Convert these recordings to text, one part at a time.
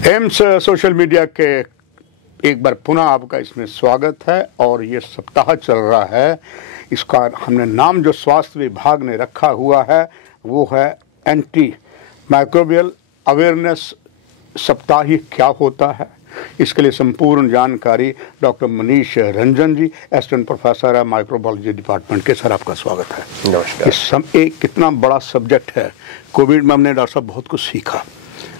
AIIMS social media के एक बार पुनः आपका इसमें स्वागत है। और ये सप्ताह चल रहा है, इसका हमने नाम जो स्वास्थ्य विभाग ने रखा हुआ है वो है एंटी माइक्रोबियल अवेयरनेस सप्ताह। ही क्या होता है, इसके लिए संपूर्ण जानकारी डॉक्टर मनीष रंजन जी, असिस्टेंट प्रोफेसर है माइक्रोबायोलॉजी डिपार्टमेंट के। सर आपका स्वागत है। नमस्कार। एक कितना बड़ा सब्जेक्ट है। कोविड में हमने डॉक्टर साहब बहुत कुछ सीखा,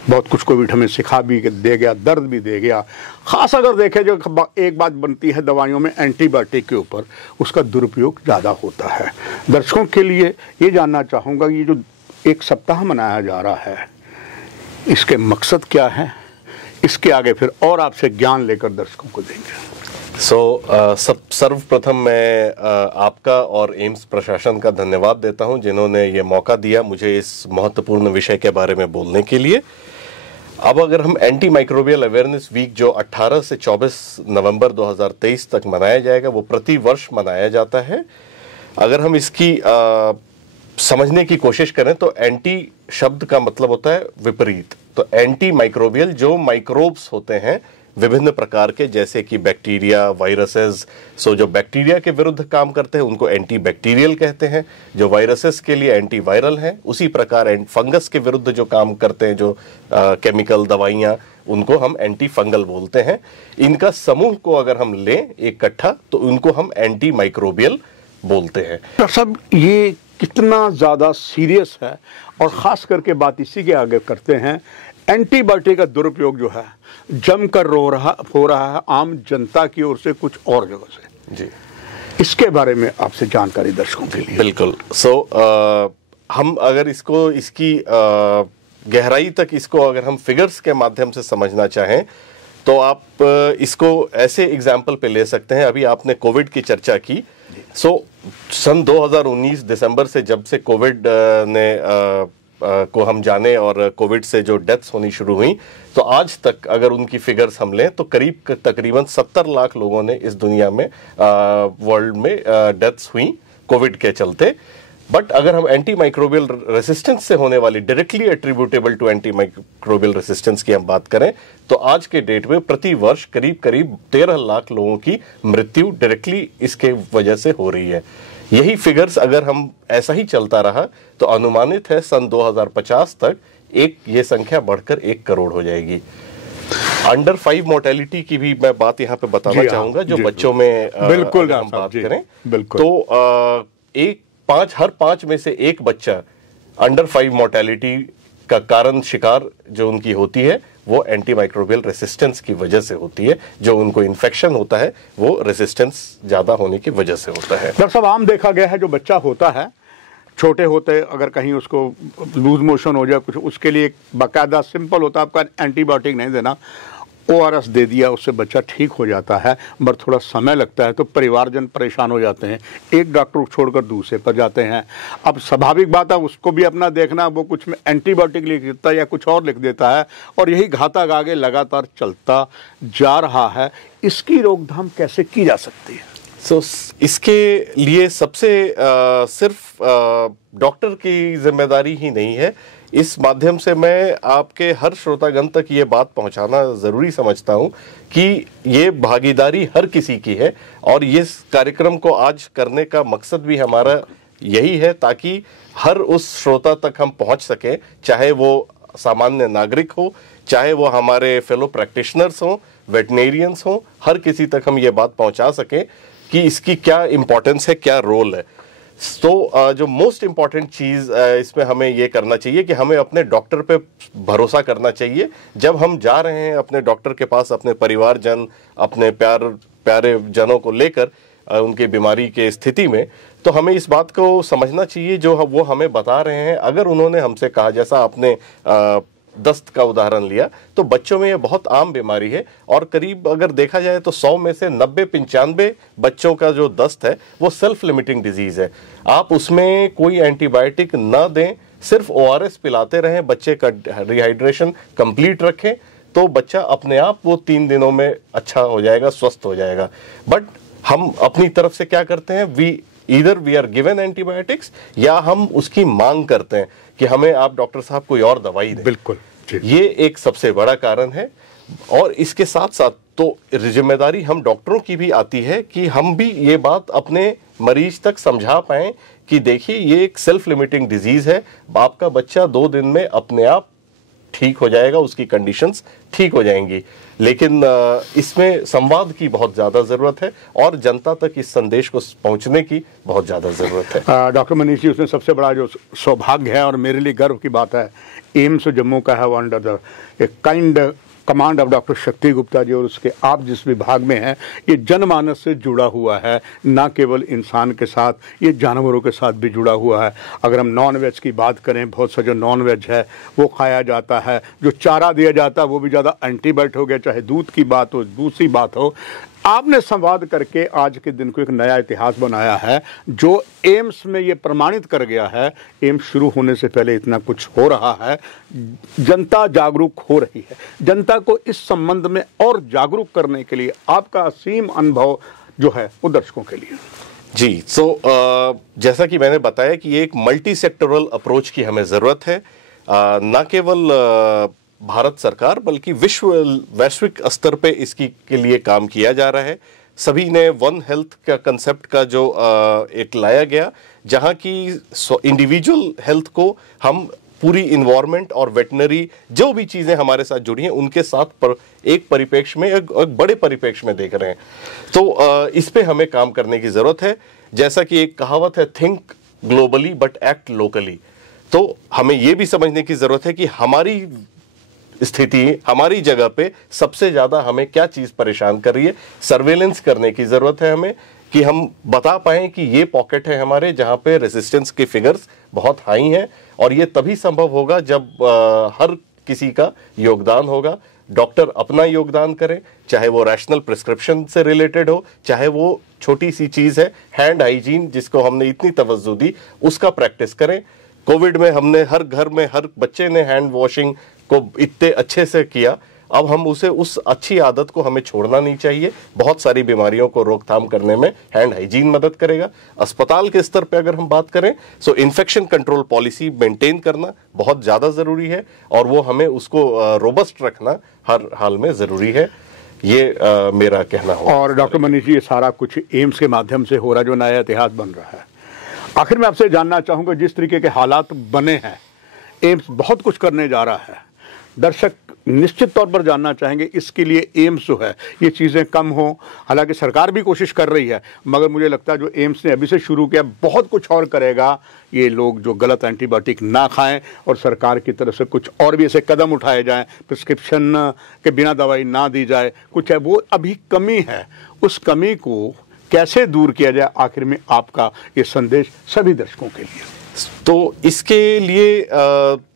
बहुत कुछ कोविड हमें सिखा भी दे गया, दर्द भी दे गया। खास अगर देखें जो एक बात बनती है दवाइयों में एंटीबायोटिक के ऊपर, उसका दुरुपयोग ज़्यादा होता है। दर्शकों के लिए ये जानना चाहूँगा कि ये जो एक सप्ताह मनाया जा रहा है, इसके मकसद क्या है, इसके आगे फिर और आपसे ज्ञान लेकर दर्शकों को देंगे। सर्वप्रथम मैं आपका और एम्स प्रशासन का धन्यवाद देता हूं जिन्होंने ये मौका दिया मुझे इस महत्वपूर्ण विषय के बारे में बोलने के लिए। अब अगर हम एंटी माइक्रोबियल अवेयरनेस वीक जो 18 से 24 नवंबर 2023 तक मनाया जाएगा, वो प्रति वर्ष मनाया जाता है। अगर हम इसकी समझने की कोशिश करें तो एंटी शब्द का मतलब होता है विपरीत। तो एंटी माइक्रोबियल जो माइक्रोब्स होते हैं विभिन्न प्रकार के, जैसे कि बैक्टीरिया, वायरसेस। जो बैक्टीरिया के विरुद्ध काम करते हैं उनको एंटी बैक्टीरियल कहते हैं, जो वायरसेस के लिए एंटी वायरल हैं। उसी प्रकार फंगस के विरुद्ध जो काम करते हैं, जो केमिकल दवाइयाँ, उनको हम एंटी फंगल बोलते हैं। इनका समूह को अगर हम लें इकट्ठा तो उनको हम एंटी माइक्रोबियल बोलते हैं। डॉक्टर साहब ये कितना ज़्यादा सीरियस है, और ख़ास करके बात इसी के आगे करते हैं। एंटीबायोटिक का दुरुपयोग जो है जमकर हो रहा है आम जनता की ओर से, कुछ और जगह से जी। इसके बारे में आपसे जानकारी दर्शकों के लिए। बिल्कुल। हम अगर इसकी गहराई तक इसको अगर हम फिगर्स के माध्यम से समझना चाहें तो आप इसको ऐसे एग्जाम्पल पे ले सकते हैं। अभी आपने कोविड की चर्चा की। सन 2019 दिसंबर से जब से कोविड को हम जाने और कोविड से जो डेथ्स होनी शुरू हुई, तो आज तक अगर उनकी फिगर्स हम लें तो तकरीबन 70 लाख लोगों ने इस दुनिया में वर्ल्ड में डेथ्स हुई कोविड के चलते। बट अगर हम एंटी माइक्रोबियल रेसिस्टेंस से होने वाली directly attributable to anti microbial resistance की हम बात करें तो आज के डेट में प्रति वर्ष करीब 13 लाख लोगों की मृत्यु डायरेक्टली इसके वजह से हो रही है। यही फिगर्स अगर हम ऐसा ही चलता रहा तो अनुमानित है सन 2050 तक ये संख्या बढ़कर 1 करोड़ हो जाएगी। अंडर 5 मोर्टेलिटी की भी मैं बात यहाँ पे बताना चाहूंगा, जो बच्चों में बिल्कुल हम बात करें बिल्कुल। तो हर 5 में से 1 बच्चा अंडर 5 मोर्टेलिटी का कारण शिकार जो उनकी होती है वो एंटी माइक्रोबियल रेसिस्टेंस की वजह से होती है। जो उनको इन्फेक्शन होता है वो रेसिस्टेंस ज्यादा होने की वजह से होता है। डॉक्टर साहब आम देखा गया है जो बच्चा होता है, छोटे होते अगर कहीं उसको लूज मोशन हो जाए कुछ, उसके लिए बाकायदा सिंपल होता है आपका एंटीबायोटिक नहीं देना, ORS दे दिया, उससे बच्चा ठीक हो जाता है। पर थोड़ा समय लगता है तो परिवारजन परेशान हो जाते हैं, एक डॉक्टर को छोड़कर दूसरे पर जाते हैं। अब स्वाभाविक बात है उसको भी अपना देखना, वो कुछ में एंटीबायोटिक लिख देता है या कुछ और लिख देता है, और यही घातक आगे लगातार चलता जा रहा है। इसकी रोकथाम कैसे की जा सकती है? इसके लिए सबसे सिर्फ डॉक्टर की जिम्मेदारी ही नहीं है। इस माध्यम से मैं आपके हर श्रोतागण तक ये बात पहुंचाना जरूरी समझता हूं कि ये भागीदारी हर किसी की है, और ये कार्यक्रम को आज करने का मकसद भी हमारा यही है ताकि हर उस श्रोता तक हम पहुंच सकें, चाहे वो सामान्य नागरिक हो, चाहे वो हमारे फेलो प्रैक्टिशनर्स हों, वेटनेरियंस हों, हर किसी तक हम ये बात पहुंचा सकें कि इसकी क्या इंपॉर्टेंस है, क्या रोल है। जो मोस्ट इम्पॉर्टेंट चीज़ इसमें हमें ये करना चाहिए कि हमें अपने डॉक्टर पे भरोसा करना चाहिए। जब हम जा रहे हैं अपने डॉक्टर के पास अपने परिवारजन, अपने प्यारे जनों को लेकर उनकी बीमारी के स्थिति में, तो हमें इस बात को समझना चाहिए जो वो हमें बता रहे हैं। अगर उन्होंने हमसे कहा, जैसा आपने दस्त का उदाहरण लिया, तो बच्चों में ये बहुत आम बीमारी है, और करीब अगर देखा जाए तो 100 में से 90-95 बच्चों का जो दस्त है वो सेल्फ लिमिटिंग डिजीज है। आप उसमें कोई एंटीबायोटिक ना दें, सिर्फ ORS पिलाते रहें, बच्चे का रिहाइड्रेशन कंप्लीट रखें, तो बच्चा अपने आप वो 3 दिनों में अच्छा हो जाएगा, स्वस्थ हो जाएगा। बट हम अपनी तरफ से क्या करते हैं, either we are given antibiotics, या हम उसकी मांग करते हैं कि हमें आप डॉक्टर साहब कोई और दवाई दें। बिल्कुल। ये एक सबसे बड़ा कारण है। और इसके साथ साथ तो जिम्मेदारी हम डॉक्टरों की भी आती है कि हम भी ये बात अपने मरीज तक समझा पाएं कि देखिए ये एक सेल्फ लिमिटिंग डिजीज है, आपका बच्चा 2 दिन में अपने आप ठीक हो जाएगा, उसकी कंडीशंस ठीक हो जाएंगी। लेकिन इसमें संवाद की बहुत ज़्यादा ज़रूरत है और जनता तक इस संदेश को पहुंचने की बहुत ज़्यादा ज़रूरत है। डॉक्टर मनीष जी, उसमें सबसे बड़ा जो सौभाग्य है और मेरे लिए गर्व की बात है, एम्स जम्मू का है under the kind command of doctor शक्ति गुप्ता जी, और उसके आप जिस विभाग में हैं ये जनमानस से जुड़ा हुआ है, ना केवल इंसान के साथ, ये जानवरों के साथ भी जुड़ा हुआ है। अगर हम नॉन वेज की बात करें, बहुत सा जो नॉन वेज है वो खाया जाता है, जो चारा दिया जाता है वो भी ज़्यादा एंटीबायोटिक हो गया, चाहे दूध की बात हो, दूसरी बात हो। आपने संवाद करके आज के दिन को एक नया इतिहास बनाया है, जो एम्स में ये प्रमाणित कर गया है, एम्स शुरू होने से पहले इतना कुछ हो रहा है, जनता जागरूक हो रही है। जनता को इस संबंध में और जागरूक करने के लिए आपका असीम अनुभव जो है वो दर्शकों के लिए। जी, जैसा कि मैंने बताया कि ये एक मल्टी सेक्टोरल अप्रोच की हमें ज़रूरत है। न केवल भारत सरकार बल्कि वैश्विक स्तर पे इसकी के लिए काम किया जा रहा है। सभी ने वन हेल्थ का कंसेप्ट का जो एक लाया गया, जहां की इंडिविजुअल हेल्थ को हम पूरी इन्वायरमेंट और वेटनरी जो भी चीज़ें हमारे साथ जुड़ी हैं उनके साथ एक परिप्रेक्ष्य में, एक बड़े परिप्रेक्ष्य में देख रहे हैं। तो इस पे हमें काम करने की ज़रूरत है। जैसा कि एक कहावत है, think globally but act locally. तो हमें ये भी समझने की ज़रूरत है कि हमारी स्थिति, हमारी जगह पे सबसे ज़्यादा हमें क्या चीज़ परेशान कर रही है। सर्वेलेंस करने की ज़रूरत है हमें, कि हम बता पाएं कि ये पॉकेट है हमारे जहाँ पे रेजिस्टेंस के फिगर्स बहुत हाई हैं। और ये तभी संभव होगा जब हर किसी का योगदान होगा। डॉक्टर अपना योगदान करें, चाहे वो रैशनल प्रिस्क्रिप्शन से रिलेटेड हो, चाहे वो छोटी सी चीज़ है हैंड हाइजीन जिसको हमने इतनी तवज्जो दी, उसका प्रैक्टिस करें। कोविड में हमने हर घर में हर बच्चे ने हैंड वॉशिंग को इतने अच्छे से किया, अब हम उस अच्छी आदत को हमें छोड़ना नहीं चाहिए। बहुत सारी बीमारियों को रोकथाम करने में हैंड हाइजीन मदद करेगा। अस्पताल के स्तर पे अगर हम बात करें, सो इन्फेक्शन कंट्रोल पॉलिसी मेंटेन करना बहुत ज़्यादा ज़रूरी है और वो हमें उसको रोबस्ट रखना हर हाल में ज़रूरी है। ये मेरा कहना हो। और डॉक्टर मनीष जी, ये सारा कुछ एम्स के माध्यम से हो रहा, जो नया इतिहास बन रहा है। आखिर में आपसे जानना चाहूँगा, जिस तरीके के हालात बने हैं, एम्स बहुत कुछ करने जा रहा है। दर्शक निश्चित तौर पर जानना चाहेंगे इसके लिए एम्स जो है ये चीज़ें कम हो। हालांकि सरकार भी कोशिश कर रही है, मगर मुझे लगता है जो एम्स ने अभी से शुरू किया बहुत कुछ और करेगा। ये लोग जो गलत एंटीबायोटिक ना खाएं और सरकार की तरफ से कुछ और भी ऐसे कदम उठाए जाएं, प्रिस्क्रिप्शन के बिना दवाई ना दी जाए, कुछ है वो अभी कमी है, उस कमी को कैसे दूर किया जाए, आखिर में आपका ये संदेश सभी दर्शकों के लिए। तो इसके लिए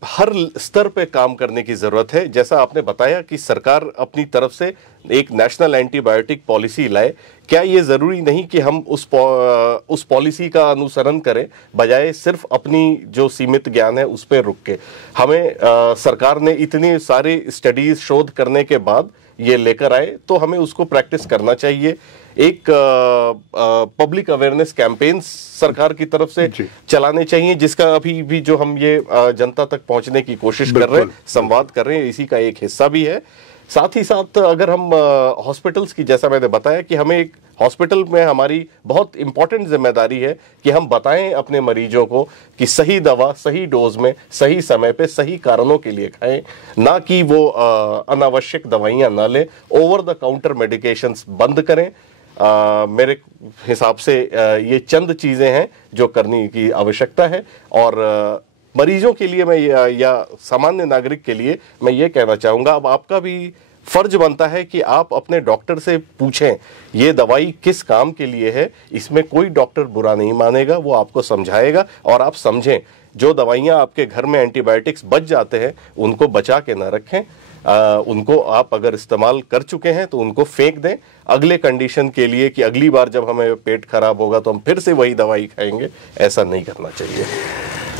हर स्तर पे काम करने की ज़रूरत है। जैसा आपने बताया कि सरकार अपनी तरफ से एक नेशनल एंटीबायोटिक पॉलिसी लाए, क्या ये ज़रूरी नहीं कि हम उस पॉलिसी का अनुसरण करें, बजाय सिर्फ अपनी जो सीमित ज्ञान है उस पर रुक के। हमें सरकार ने इतनी सारे स्टडीज शोध करने के बाद ये लेकर आए, तो हमें उसको प्रैक्टिस करना चाहिए। एक पब्लिक अवेयरनेस कैंपेन सरकार की तरफ से चलाने चाहिए, जिसका अभी भी जो हम ये जनता तक पहुंचने की कोशिश कर रहे हैं, संवाद कर रहे हैं, इसी का एक हिस्सा भी है। साथ ही साथ अगर हम हॉस्पिटल्स की, जैसा मैंने बताया कि हमें एक हॉस्पिटल में हमारी बहुत इंपॉर्टेंट जिम्मेदारी है कि हम बताएं अपने मरीजों को कि सही दवा सही डोज में सही समय पे सही कारणों के लिए खाएं, ना कि वो अनावश्यक दवाइयां ना लें। ओवर द काउंटर मेडिकेशंस बंद करें। मेरे हिसाब से ये चंद चीज़ें हैं जो करने की आवश्यकता है। और मरीजों के लिए मैं या सामान्य नागरिक के लिए मैं ये कहना चाहूँगा, अब आपका भी फर्ज बनता है कि आप अपने डॉक्टर से पूछें ये दवाई किस काम के लिए है। इसमें कोई डॉक्टर बुरा नहीं मानेगा, वो आपको समझाएगा और आप समझें। जो दवाइयाँ आपके घर में एंटीबायोटिक्स बच जाते हैं उनको बचा के ना रखें। उनको आप अगर इस्तेमाल कर चुके हैं तो उनको फेंक दें अगले कंडीशन के लिए, कि अगली बार जब हमें पेट खराब होगा तो हम फिर से वही दवाई खाएंगे। ऐसा नहीं करना चाहिए।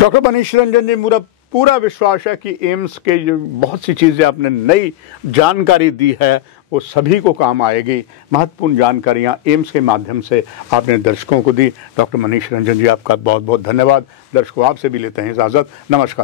डॉक्टर मनीष रंजन जी, मेरा पूरा विश्वास है कि एम्स के जो बहुत सी चीज़ें आपने नई जानकारी दी है वो सभी को काम आएगी। महत्वपूर्ण जानकारियाँ एम्स के माध्यम से आपने दर्शकों को दी। डॉक्टर मनीष रंजन जी, आपका बहुत बहुत धन्यवाद। दर्शकों, आपसे भी लेते हैं इजाज़त। नमस्कार।